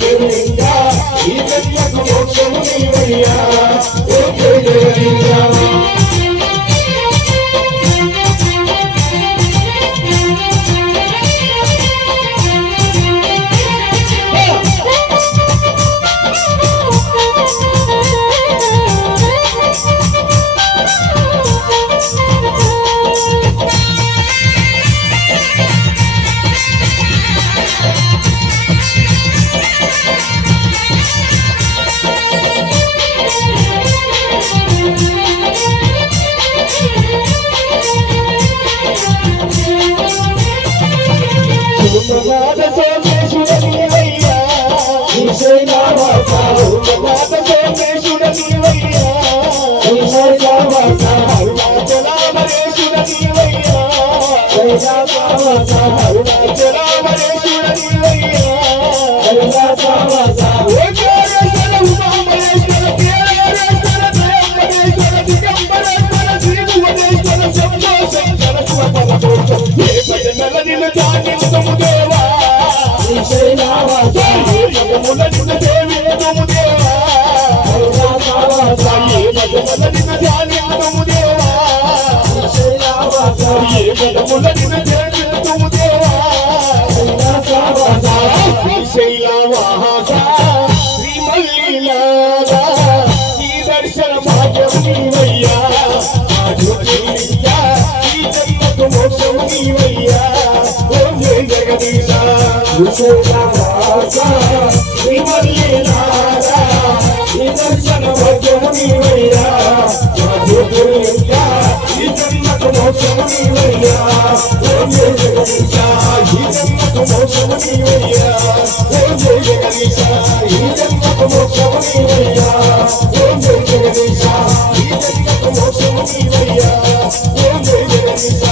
జ్యోతిర్లింగ ఈ జన్మకు మోక్షము నీవయ్యా ఓ జ్యోతిర్లింగ ఉన్మాద సోమేశుడ నీవయ్యా శ్రీశైలవాస ఉన్మాద సోమేశుడ నీవయ్యా శ్రీశైలవాస అరుణాచలామరేశుడ నీవయ్యా కైలాసవాస అరుణాచలామరేశుడ నీవయ్యా కైలాసవాస ఓంకారేశ్వర ఉమామహేశ్వర కేదారేశ్వర త్రయంబకేశ్వర దిగంబరేశ్వర శ్రీభువనేశ్వర శంభో శంకర శివపరమేశ్వర ఏ భజనల నిన్ను ధ్యానించుము దేవా శ్రీశైలవాస జగముల నిన్ను సేవించుము దేవా కైలాసవాస ఏ భజనల నిన్ను ధ్యానించుము దేవా శ్రీశైలవాస ఏ జగముల నిన్ను సేవించుము దేవా కైలాసవాస శ్రీశైలవాస శ్రీమల్లిలాల ఈ దర్శన భాగ్యం నీవయ్యా ఆ జ్యోతిర్లింగ ఈ జన్మకు మోక్షము నీవయ్యా ఓం జయ జగదీశ శ్రీశైలవాస శ్రీమల్లిలాల ఈ దర్శన భాగ్యం నీవయ్యా ఆ జ్యోతిర్లింగ ఈ జన్మకు మోక్షము నీవయ్యా ఓం జయ జగదీశ ఈ జన్మకు మోక్షము నీవయ్యా ఓం జయ జగదీశ ఈ జన్మకు మోక్షము నీవయ్యా ఓం జయ జగదీశ ఈ జన్మకు మోక్షము నీవయ్యా ఓం జయ జగదీశ